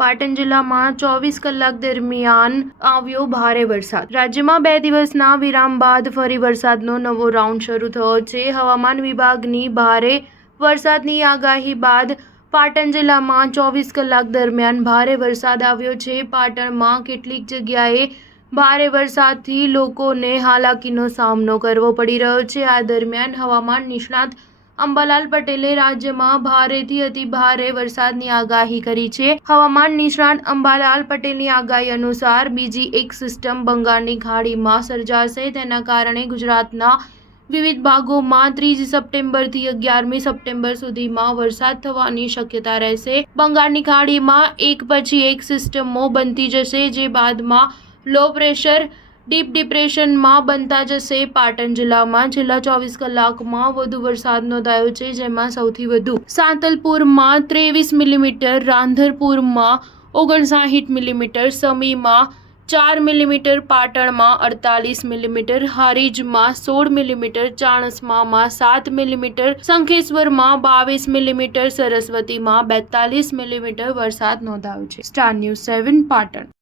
પાટણ જિલ્લામાં 24 કલાક દરમિયાન આવ્યો ભારે વરસાદ। રાજ્યમાં 2 દિવસના વિરામ બાદ ફરી વરસાદનો નવો રાઉન્ડ શરૂ થયો છે। હવામાન વિભાગની ભારે વરસાદની આગાહી બાદ પાટણ જિલ્લામાં 24 કલાક દરમિયાન ભારે વરસાદ આવ્યો છે। પાટણમાં કેટલીક જગ્યાએ ભારે વરસાદથી લોકોને હાલાકીનો સામનો કરવો પડી રહ્યો છે। આ દરમિયાન હવામાન નિષ્ણાત અંબાલાલ પટેલે રાજ્યમાં ભારેથી અતિ ભારે વરસાદની આગાહી કરી છે। હવામાન નિષ્ણાત અંબાલાલ પટેલની આગાહી અનુસાર બીજી એક સિસ્ટમ બંગાળની ખાડીમાં સર્જાશે। તેના કારણે ગુજરાતના વિવિધ ભાગોમાં 3 સપ્ટેમ્બરથી 11મી સપ્ટેમ્બર સુધીમાં વરસાદ થવાની શક્યતા રહેશે। બંગાળની ખાડીમાં એક પછી એક સિસ્ટમો બનતી જશે, જે બાદમાં લો પ્રેશર ડીપ ડિપ્રેશનમાં બનતા જશે। પાટણ જિલ્લામાં છેલ્લા 24 કલાકમાં વધુ વરસાદ નોંધાયો છે, જેમાં સૌથી વધુ સાંતલપુરમાં 23 મિલીમીટર, રાંધરપુરમાં 59 મિલીમીટર, સમીમાં 4 મિલીમીટર, પાટણમાં 48 મિલીમીટર, હારીજમાં 16 મિલીમીટર, ચાણસ્મામાં 7 મિલીમીટર, શંખેશ્વરમાં 22 મિલીમીટર, સરસ્વતીમાં 42 મિલીમીટર વરસાદ નોંધાયો છે। Star news 7 Patan.